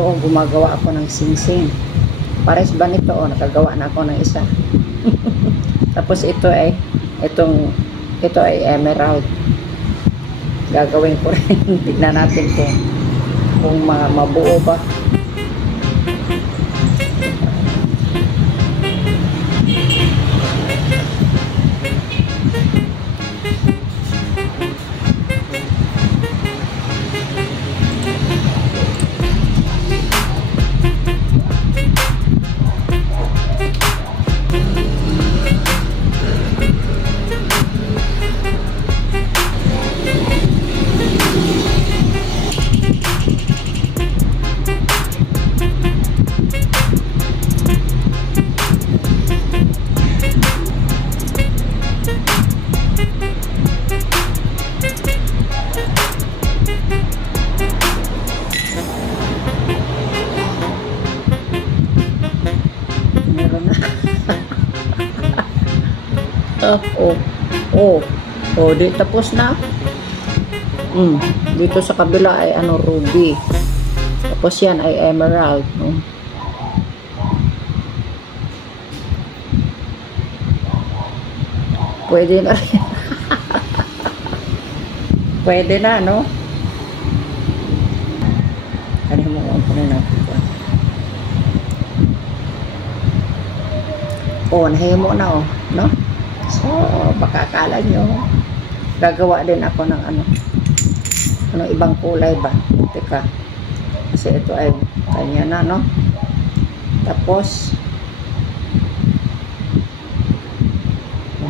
ito, gumagawa ako ng singsing. Pares ba nito? Nakagawa na ako ng isa. Tapos ito ay, ito ay emerald. Gagawin ko rin. Tignan natin kung mabuo ba. Di tapos na. Dito sa kabila ay ruby. Tapos yan ay emerald. Pwede na rin. Pwede na, no? Ano mo ko na natin. Nahimo na, no? So, baka akala nyo, gagawa din ako ng ibang kulay ba? Teka. Kasi ito ay kanya na, no? Tapos,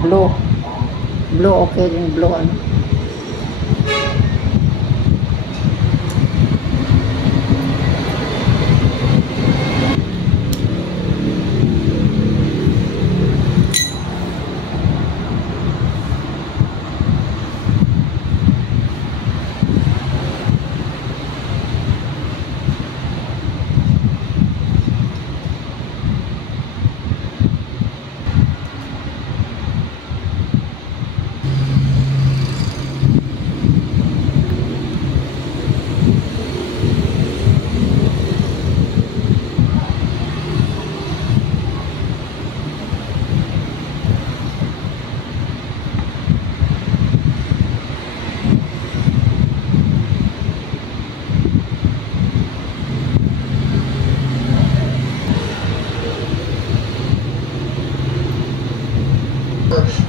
blue. Blue, okay din blue,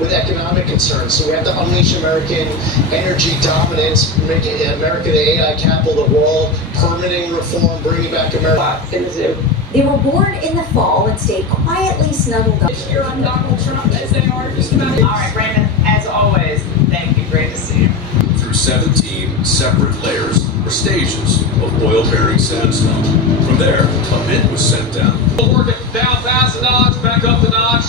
with economic concerns. So we have to unleash American energy dominance, make America the AI capital of the world, permitting reform, bringing back America. They were born in the fall and stayed quietly snuggled up. Here on Donald Trump as they are just about. All right, Brandon, as always, thank you. Great to see you. Through 17 separate layers or stages of oil-bearing sandstone. From there, a bit was sent down. We'll work it down past the notch, back up the notch,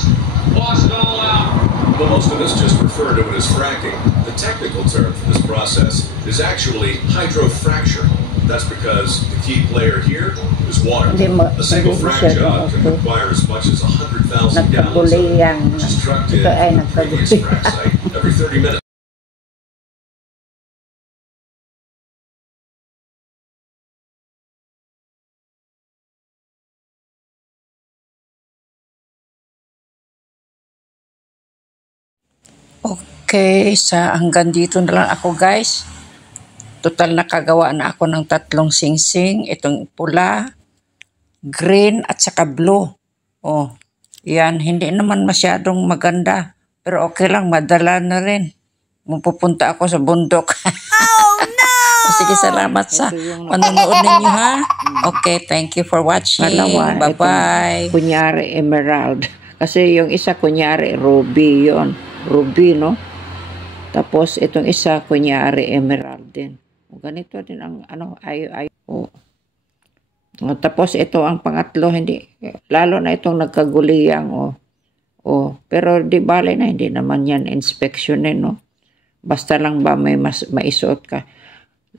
wash it all out. But most of us just refer to it as fracking. The technical term for this process is actually hydrofracture. That's because the key player here is water. A single frac job can require as much as 100,000 gallons, which is trucked in from the previous frac site every 30 minutes. Okay, hanggang dito na lang ako, guys. Total nakagawa na ako ng 3 singsing. Itong pula, green, at saka blue. Yan. Hindi naman masyadong maganda. Pero okay lang, madala na rin. Pupunta ako sa bundok. Oh, no! Sige, salamat sa panonood ninyo, ha? Okay, thank you for watching. Bye-bye. Kunyari, emerald. Kasi yung isa, kunyari, ruby yon. Ruby, no? Tapos, itong isa, kunyari, emerald din. Ganito din ang, tapos, ito ang pangatlo, hindi, lalo na itong nagkaguliyang, pero di bale na, hindi naman yan inspeksyonin, no? Basta lang ba may maisuot ka.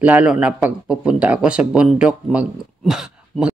Lalo na pag pupunta ako sa bundok,